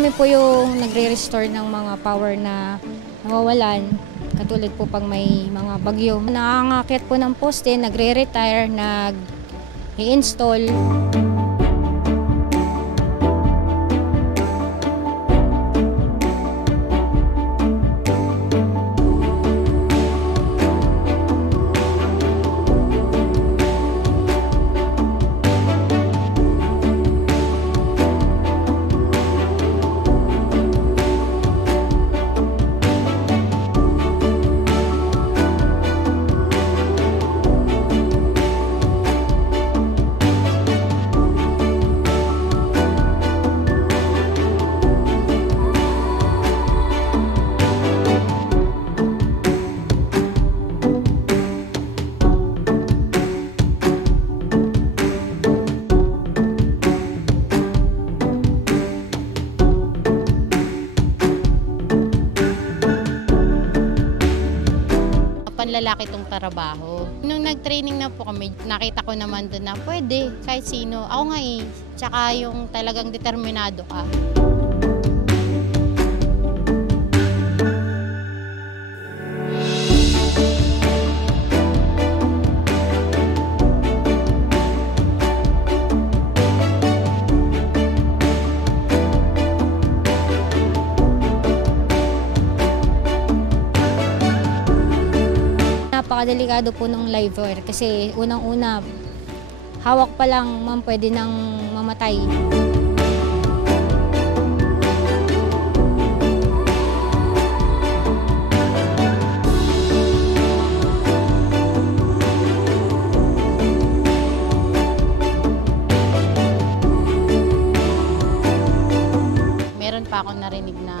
kami po yung nagre-restore ng mga power na nawawalan. Katulad po pag may mga bagyo. Nakangakit po ng poste, nagre-retire, nag-i-install. Panlalaki itong trabaho. Nung nag-training na po kami, nakita ko naman doon na pwede, kahit sino. Ako nga tsaka yung talagang determinado ka. Napakadelikado po ng live wire kasi unang-una, hawak pa lang ma'am pwede nang mamatay. Meron pa akong narinig na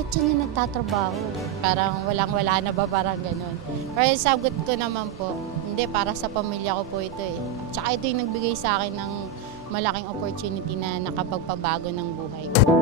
ba't siya na nagtatrabaho? Parang walang-wala na ba, parang gano'n. Pero sagot ko naman po, hindi, para sa pamilya ko po ito eh. Tsaka ito yung nagbigay sa akin ng malaking opportunity na nakapagpabago ng buhay ko.